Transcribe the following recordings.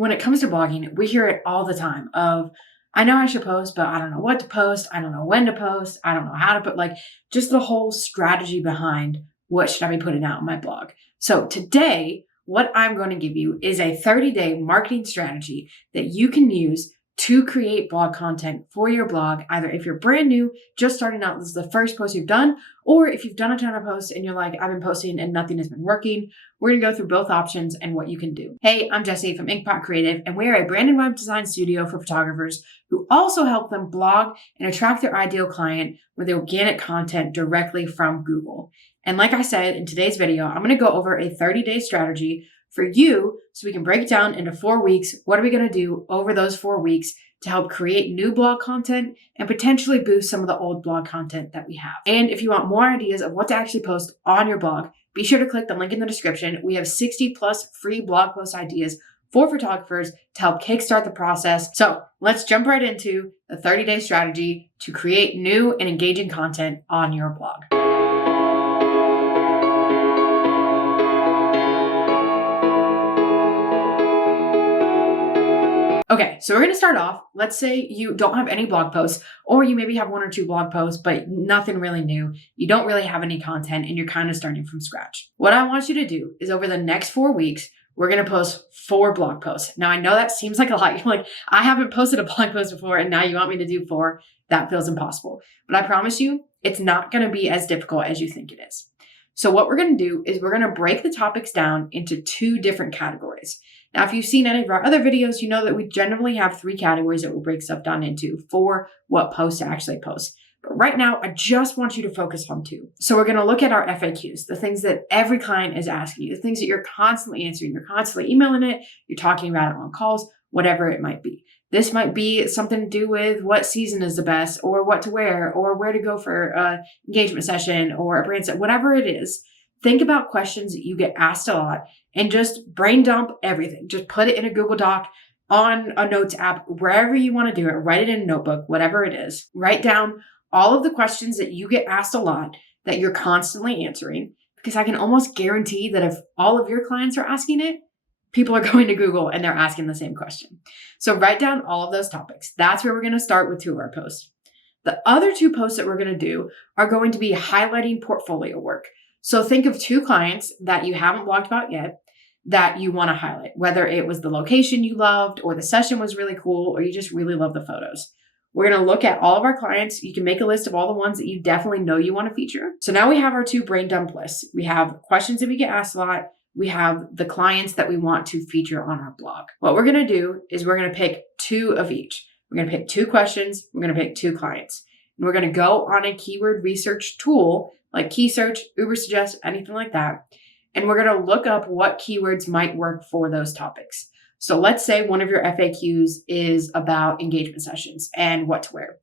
when it comes to blogging, we hear it all the time of, I know I should post, but I don't know what to post. I don't know when to post. I don't know how to put, like, just the whole strategy behind what should I be putting out on my blog. So today, what I'm going to give you is a 30-day marketing strategy that you can use to create blog content for your blog, either if you're brand new, just starting out, this is the first post you've done, or if you've done a ton of posts and you're like, I've been posting and nothing has been working. We're going to go through both options and what you can do. Hey, I'm Jessie from Inkpot Creative, and we are a brand and web design studio for photographers who also help them blog and attract their ideal client with the organic content directly from Google. And like I said, in today's video, I'm going to go over a 30-day strategy for you so we can break it down into 4 weeks. What are we going to do over those 4 weeks to help create new blog content and potentially boost some of the old blog content that we have? And if you want more ideas of what to actually post on your blog, be sure to click the link in the description. We have 60 plus free blog post ideas for photographers to help kickstart the process. So let's jump right into the 30-day strategy to create new and engaging content on your blog. Okay, so we're going to start off. Let's say you don't have any blog posts, or you maybe have 1 or 2 blog posts, but nothing really new. You don't really have any content and you're kind of starting from scratch. What I want you to do is over the next 4 weeks, we're going to post 4 blog posts. Now, I know that seems like a lot. You're like, I haven't posted a blog post before and now you want me to do 4. That feels impossible. But I promise you, it's not going to be as difficult as you think it is. So what we're going to do is we're going to break the topics down into 2 different categories. Now, if you've seen any of our other videos, you know that we generally have 3 categories that we'll break stuff down into for what posts to actually post. But right now, I just want you to focus on 2. So we're going to look at our FAQs, the things that every client is asking you, the things that you're constantly answering. You're constantly emailing it, you're talking about it on calls, whatever it might be. This might be something to do with what season is the best, or what to wear, or where to go for an engagement session or a brand set, whatever it is. Think about questions that you get asked a lot and just brain dump everything. Just put it in a Google Doc, on a notes app, wherever you want to do it. Write it in a notebook, whatever it is. Write down all of the questions that you get asked a lot that you're constantly answering, because I can almost guarantee that if all of your clients are asking it, people are going to Google and they're asking the same question. So write down all of those topics. That's where we're going to start with 2 of our posts. The other 2 posts that we're going to do are going to be highlighting portfolio work. So think of 2 clients that you haven't blogged about yet that you want to highlight, whether it was the location you loved or the session was really cool or you just really love the photos. We're going to look at all of our clients. You can make a list of all the ones that you definitely know you want to feature. So now we have our 2 brain dump lists. We have questions that we get asked a lot. We have the clients that we want to feature on our blog. What we're going to do is we're going to pick 2 of each. We're going to pick 2 questions. We're going to pick 2 clients. And we're going to go on a keyword research tool like Keysearch, Ubersuggest, anything like that. And we're going to look up what keywords might work for those topics. So let's say one of your FAQs is about engagement sessions and what to wear.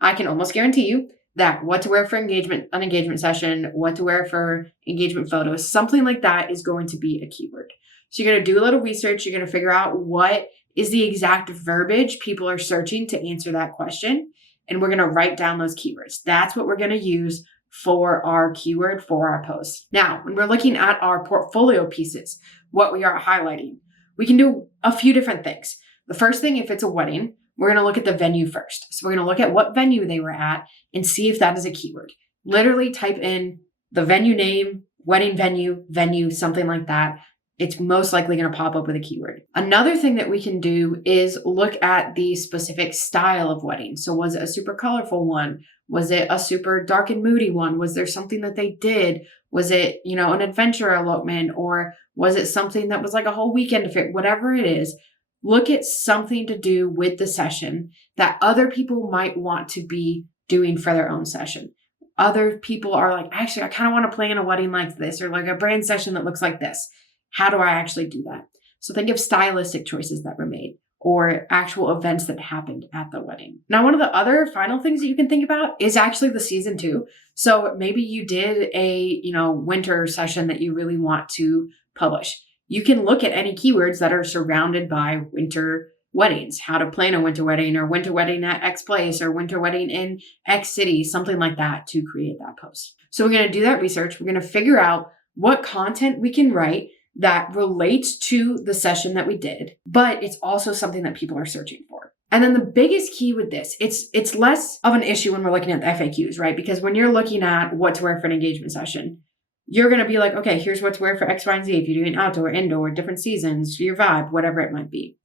I can almost guarantee you that what to wear for an engagement session, what to wear for engagement photos, something like that is going to be a keyword. So you're going to do a little research. You're going to figure out what is the exact verbiage people are searching to answer that question. And we're going to write down those keywords. That's what we're going to use for our keyword for our posts. Now, when we're looking at our portfolio pieces, what we are highlighting, we can do a few different things. The first thing, if it's a wedding, we're going to look at the venue first. So we're going to look at what venue they were at and see if that is a keyword. Literally type in the venue name, wedding venue, something like that. It's most likely going to pop up with a keyword. Another thing that we can do is look at the specific style of wedding. So was it a super colorful one? Was it a super dark and moody one? Was there something that they did? Was it, an adventure elopement? Or was it something that was like a whole weekend affair? Whatever it is, look at something to do with the session that other people might want to be doing for their own session. Other people are like, actually, I kind of want to plan a wedding like this, or like a brand session that looks like this. How do I actually do that? So think of stylistic choices that were made or actual events that happened at the wedding. Now, one of the other final things that you can think about is actually the season too. So maybe you did a, winter session that you really want to publish. You can look at any keywords that are surrounded by winter weddings, how to plan a winter wedding or winter wedding at X place or winter wedding in X city, something like that to create that post. So we're going to do that research. We're going to figure out what content we can write that relates to the session that we did, but it's also something that people are searching for. And then the biggest key with this, it's less of an issue when we're looking at the FAQs, right? Because when you're looking at what to wear for an engagement session, you're going to be like, okay, here's what to wear for X, Y, and Z. If you're doing outdoor, indoor, different seasons, your vibe, whatever it might be.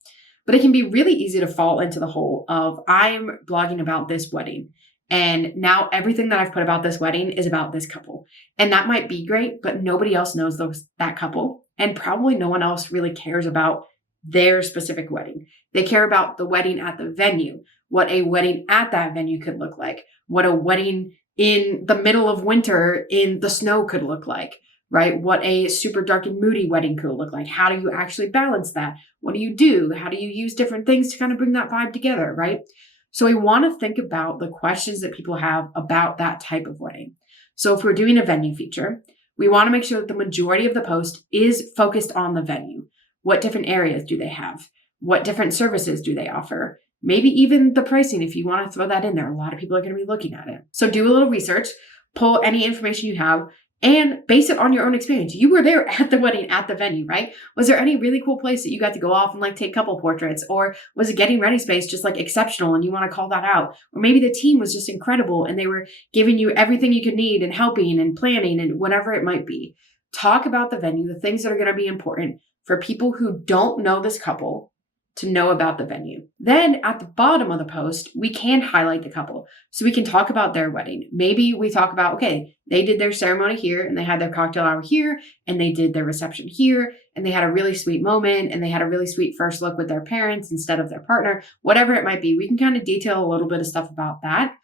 But it can be really easy to fall into the hole of I'm blogging about this wedding. And now everything that I've put about this wedding is about this couple. And that might be great, but nobody else knows that couple. And probably no one else really cares about their specific wedding. They care about the wedding at the venue, what a wedding at that venue could look like, what a wedding in the middle of winter in the snow could look like, right? What a super dark and moody wedding could look like. How do you actually balance that? What do you do? How do you use different things to kind of bring that vibe together, right? So we want to think about the questions that people have about that type of wedding. So if we're doing a venue feature, we want to make sure that the majority of the post is focused on the venue. What different areas do they have? What different services do they offer? Maybe even the pricing, if you want to throw that in there. A lot of people are going to be looking at it. So do a little research, pull any information you have, and base it on your own experience. You were there at the wedding, at the venue, right? Was there any really cool place that you got to go off and like take couple portraits? Or was it getting ready space just like exceptional and you want to call that out? Or maybe the team was just incredible and they were giving you everything you could need and helping and planning and whatever it might be. Talk about the venue, the things that are going to be important for people who don't know this couple to know about the venue. Then at the bottom of the post, we can highlight the couple. So we can talk about their wedding. Maybe we talk about, okay, they did their ceremony here and they had their cocktail hour here and they did their reception here and they had a really sweet moment and they had a really sweet first look with their parents instead of their partner, whatever it might be. We can kind of detail a little bit of stuff about that,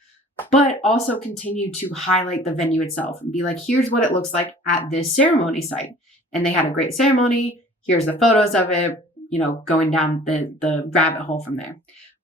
but also continue to highlight the venue itself and be like, here's what it looks like at this ceremony site. And they had a great ceremony. Here's the photos of it, going down the rabbit hole from there.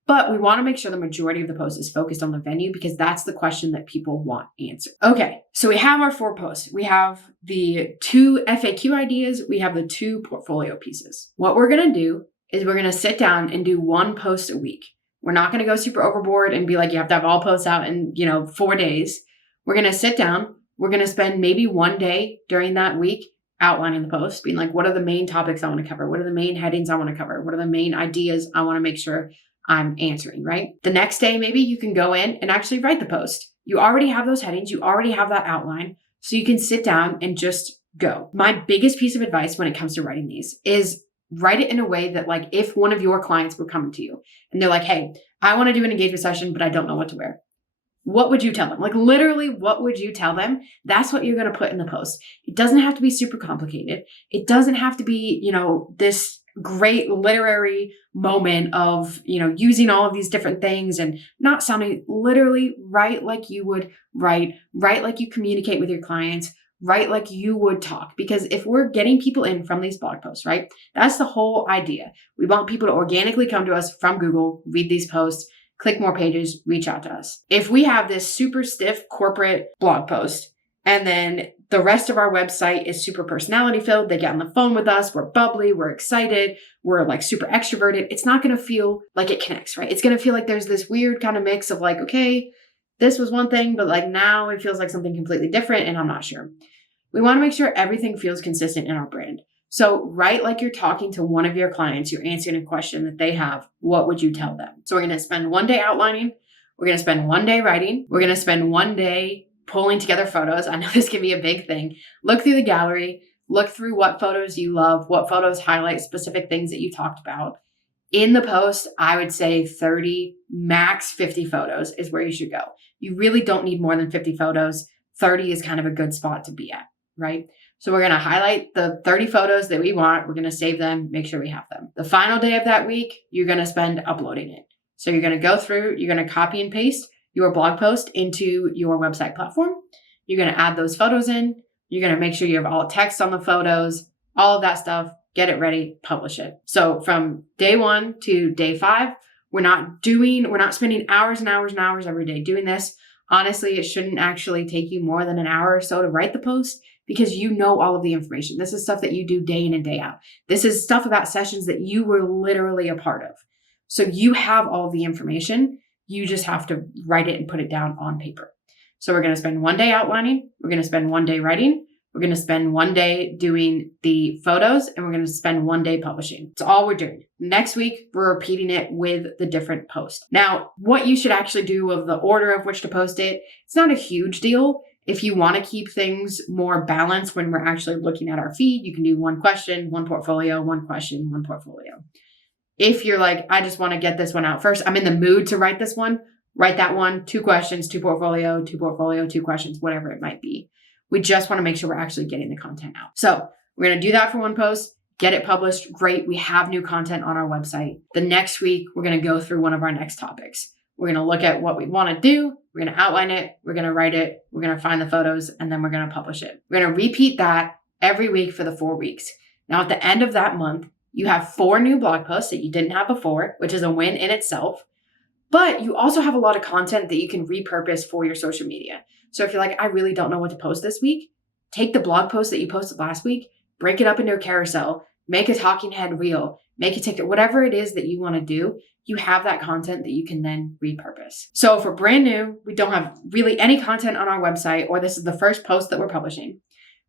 But we want to make sure the majority of the post is focused on the venue because that's the question that people want answered. Okay, so we have our 4 posts. We have the 2 FAQ ideas. We have the 2 portfolio pieces. What we're going to do is we're going to sit down and do 1 post a week. We're not going to go super overboard and be like, you have to have all posts out in, 4 days. We're going to sit down. We're going to spend maybe 1 day during that week outlining the post, being like, what are the main topics I want to cover? What are the main headings I want to cover? What are the main ideas I want to make sure I'm answering, right? The next day, maybe you can go in and actually write the post. You already have those headings. You already have that outline. So you can sit down and just go. My biggest piece of advice when it comes to writing these is write it in a way that like, if one of your clients were coming to you and they're like, hey, I want to do an engagement session, but I don't know what to wear. What would you tell them? Like literally, what would you tell them? That's what you're going to put in the post. It doesn't have to be super complicated. It doesn't have to be, this great literary moment of, using all of these different things and not sounding. Literally write like you would write like you communicate with your clients, write like you would talk. Because if we're getting people in from these blog posts, right? That's the whole idea. We want people to organically come to us from Google, read these posts, click more pages, reach out to us. If we have this super stiff corporate blog post and then the rest of our website is super personality filled, they get on the phone with us, we're bubbly, we're excited, we're like super extroverted, it's not going to feel like it connects, right? It's going to feel like there's this weird kind of mix of like, okay, this was one thing, but like now it feels like something completely different and I'm not sure. We want to make sure everything feels consistent in our brand. So write like you're talking to one of your clients, you're answering a question that they have. What would you tell them? So we're going to spend 1 day outlining. We're going to spend 1 day writing. We're going to spend 1 day pulling together photos. I know this can be a big thing. Look through the gallery, look through what photos you love, what photos highlight specific things that you talked about. In the post, I would say 30, max 50 photos is where you should go. You really don't need more than 50 photos. 30 is kind of a good spot to be at, right? So we're going to highlight the 30 photos that we want. We're going to save them, make sure we have them. The final day of that week, you're going to spend uploading it. So you're going to go through, you're going to copy and paste your blog post into your website platform. You're going to add those photos in. You're going to make sure you have all text on the photos, all of that stuff, get it ready, publish it. So from day 1 to day 5, we're not spending hours and hours and hours every day doing this. Honestly, it shouldn't actually take you more than an hour or so to write the post because you know all of the information. This is stuff that you do day in and day out. This is stuff about sessions that you were literally a part of. So you have all of the information. You just have to write it and put it down on paper. So we're going to spend 1 day outlining. We're going to spend 1 day writing. We're going to spend one day doing the photos, and we're going to spend one day publishing. It's all we're doing. Next week, we're repeating it with the different posts. Now, what you should actually do of the order of which to post it, it's not a huge deal. If you want to keep things more balanced when we're actually looking at our feed, you can do one question, one portfolio, one question, one portfolio. If you're like, I just want to get this one out first, I'm in the mood to write this one, write that one, 2 questions, 2 portfolio, 2 questions, whatever it might be. We just want to make sure we're actually getting the content out. So we're going to do that for one post, get it published. Great. We have new content on our website. The next week, we're going to go through one of our next topics. We're going to look at what we want to do. We're going to outline it. We're going to write it. We're going to find the photos, and then we're going to publish it. We're going to repeat that every week for the 4 weeks. Now, at the end of that month, you have 4 new blog posts that you didn't have before, which is a win in itself. But you also have a lot of content that you can repurpose for your social media. So if you're like, I really don't know what to post this week, take the blog post that you posted last week, break it up into a carousel, make a talking head reel, make a TikTok, whatever it is that you want to do, you have that content that you can then repurpose. So if we're brand new, we don't have really any content on our website, or this is the first post that we're publishing,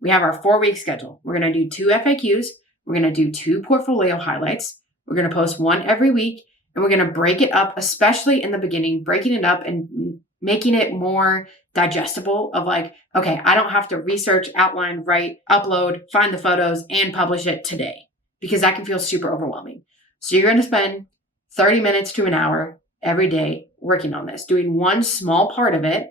we have our 4-week schedule. We're going to do 2 FAQs. We're going to do 2 portfolio highlights. We're going to post 1 every week, and we're going to break it up, especially in the beginning, breaking it up and making it more digestible of like, okay, I don't have to research, outline, write, upload, find the photos, and publish it today, because that can feel super overwhelming. So you're going to spend 30 minutes to an hour every day working on this, doing one small part of it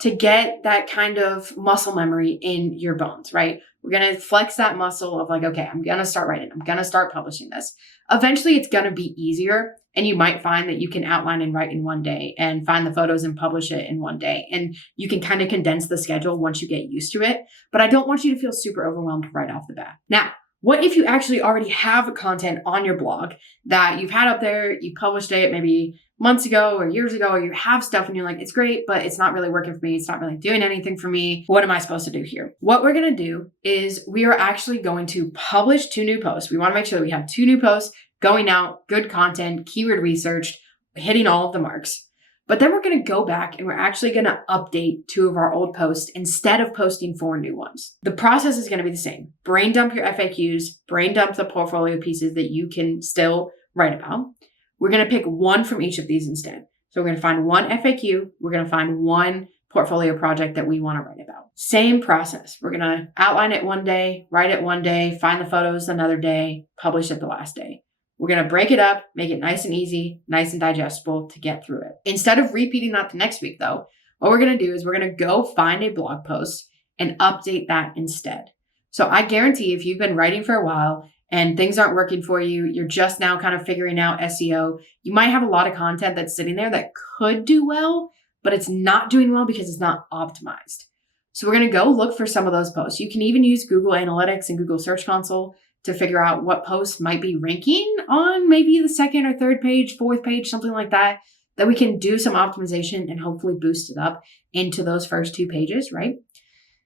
to get that kind of muscle memory in your bones, right? We're going to flex that muscle of like, okay, I'm going to start writing. I'm going to start publishing this. Eventually, it's going to be easier. And you might find that you can outline and write in one day and find the photos and publish it in one day. And you can kind of condense the schedule once you get used to it. But I don't want you to feel super overwhelmed right off the bat. Now, what if you actually already have content on your blog that you've had up there, you published it maybe months ago or years ago, or you have stuff and you're like, it's great, but it's not really working for me. It's not really doing anything for me. What am I supposed to do here? What we're going to do is we are actually going to publish 2 new posts. We want to make sure that we have 2 new posts going out, good content, keyword researched, hitting all of the marks. But then we're going to go back and we're actually going to update 2 of our old posts instead of posting 4 new ones. The process is going to be the same. Brain dump your FAQs, brain dump the portfolio pieces that you can still write about. We're going to pick 1 from each of these instead. So we're going to find 1 FAQ. We're going to find 1 portfolio project that we want to write about. Same process. We're going to outline it one day, write it one day, find the photos another day, publish it the last day. We're going to break it up, make it nice and easy, nice and digestible to get through it. Instead of repeating that the next week though, what we're going to do is we're going to go find a blog post and update that instead. So I guarantee if you've been writing for a while and things aren't working for you, you're just now kind of figuring out SEO, you might have a lot of content that's sitting there that could do well, but it's not doing well because it's not optimized. So we're going to go look for some of those posts. You can even use Google Analytics and Google Search Console to figure out what posts might be ranking on maybe the 2nd or 3rd page, 4th page, something like that, that we can do some optimization and hopefully boost it up into those first 2 pages, right?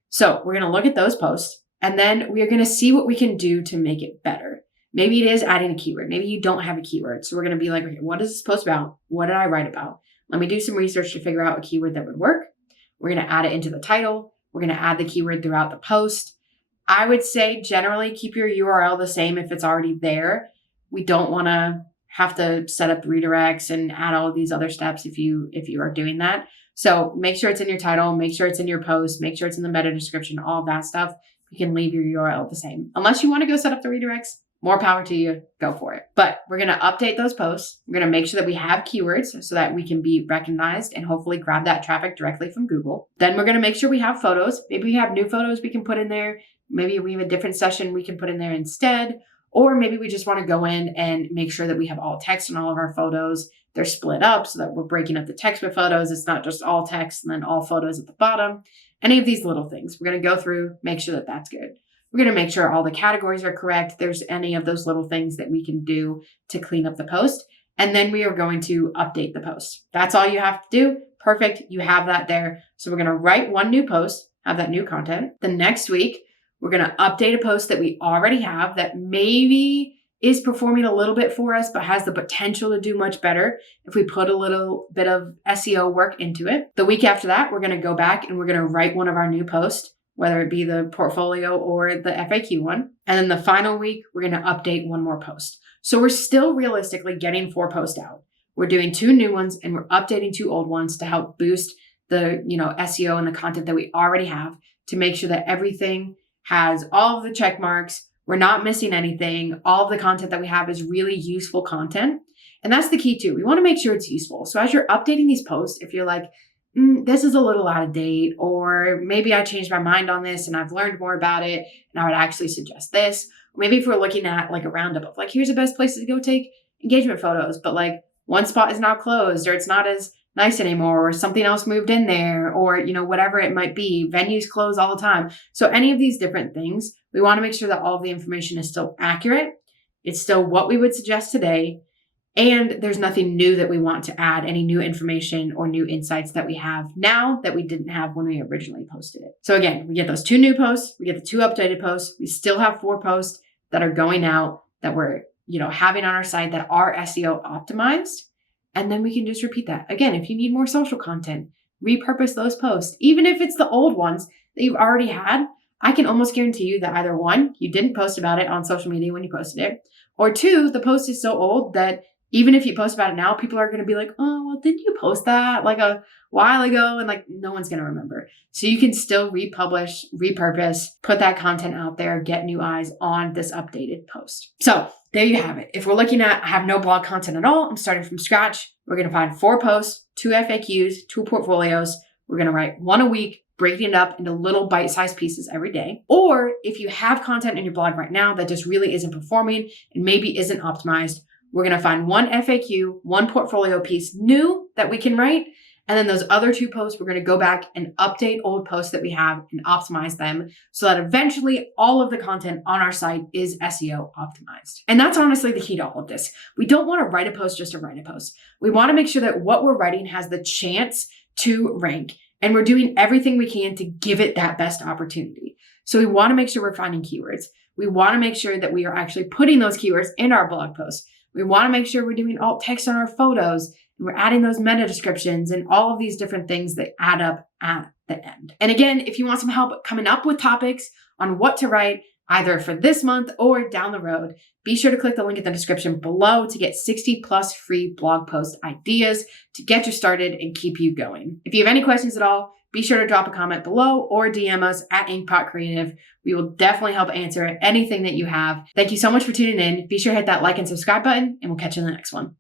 So we're going to look at those posts, and then we are going to see what we can do to make it better. Maybe it is adding a keyword. Maybe you don't have a keyword. So we're going to be like, okay, what is this post about? What did I write about? Let me do some research to figure out a keyword that would work. We're going to add it into the title. We're going to add the keyword throughout the post. I would say generally keep your URL the same if it's already there. We don't want to have to set up redirects and add all of these other steps if you are doing that. So make sure it's in your title, make sure it's in your post, make sure it's in the meta description, all of that stuff. You can leave your URL the same. Unless you want to go set up the redirects, more power to you, go for it. But we're going to update those posts. We're going to make sure that we have keywords so that we can be recognized and hopefully grab that traffic directly from Google. Then we're going to make sure we have photos. Maybe we have new photos we can put in there. Maybe we have a different session we can put in there instead. Or maybe we just want to go in and make sure that we have all text in all of our photos. They're split up so that we're breaking up the text with photos. It's not just all text and then all photos at the bottom. Any of these little things. We're going to go through, make sure that that's good. We're going to make sure all the categories are correct. If there's any of those little things that we can do to clean up the post. And then we are going to update the post. That's all you have to do. Perfect. You have that there. So we're going to write 1 new post, have that new content. The next week, we're going to update a post that we already have that maybe is performing a little bit for us, but has the potential to do much better if we put a little bit of SEO work into it. The week after that, we're going to go back and we're going to write one of our new posts, whether it be the portfolio or the FAQ one. And then the final week, we're going to update one more post. So we're still realistically getting 4 posts out. We're doing 2 new ones and we're updating 2 old ones to help boost the, SEO and the content that we already have, to make sure that everything has all of the check marks. We're not missing anything. All of the content that we have is really useful content. And that's the key too. We want to make sure it's useful. So as you're updating these posts, if you're like, this is a little out of date, or maybe I changed my mind on this and I've learned more about it and I would actually suggest this. Or maybe if we're looking at like a roundup of like, here's the best places to go take engagement photos, but like one spot is now closed or it's not as nice anymore, or something else moved in there, or, whatever it might be. Venues close all the time. So any of these different things, we want to make sure that all of the information is still accurate. It's still what we would suggest today. And there's nothing new that we want to add, any new information or new insights that we have now that we didn't have when we originally posted it. So again, we get those 2 new posts, we get the 2 updated posts. We still have 4 posts that are going out that we're, having on our site that are SEO optimized. And then we can just repeat that. Again, if you need more social content, repurpose those posts. Even if it's the old ones that you've already had, I can almost guarantee you that either 1, you didn't post about it on social media when you posted it, or 2, the post is so old that even if you post about it now, people are going to be like, oh, well, didn't you post that like a while ago? And like, no one's going to remember. So you can still republish, repurpose, put that content out there, get new eyes on this updated post. So there you have it. If we're looking at, I have no blog content at all, I'm starting from scratch. We're going to find 4 posts, 2 FAQs, 2 portfolios. We're going to write 1 a week, breaking it up into little bite-sized pieces every day. Or if you have content in your blog right now that just really isn't performing and maybe isn't optimized, we're going to find 1 FAQ, 1 portfolio piece new that we can write. And then those other 2 posts, we're going to go back and update old posts that we have and optimize them so that eventually all of the content on our site is SEO optimized. And that's honestly the key to all of this. We don't want to write a post just to write a post. We want to make sure that what we're writing has the chance to rank, and we're doing everything we can to give it that best opportunity. So we want to make sure we're finding keywords. We want to make sure that we are actually putting those keywords in our blog posts. We want to make sure we're doing alt text on our photos, and we're adding those meta descriptions and all of these different things that add up at the end. And again, if you want some help coming up with topics on what to write, either for this month or down the road, be sure to click the link in the description below to get 60 plus free blog post ideas to get you started and keep you going. If you have any questions at all, be sure to drop a comment below or DM us at Inkpot Creative. We will definitely help answer anything that you have. Thank you so much for tuning in. Be sure to hit that like and subscribe button, and we'll catch you in the next one.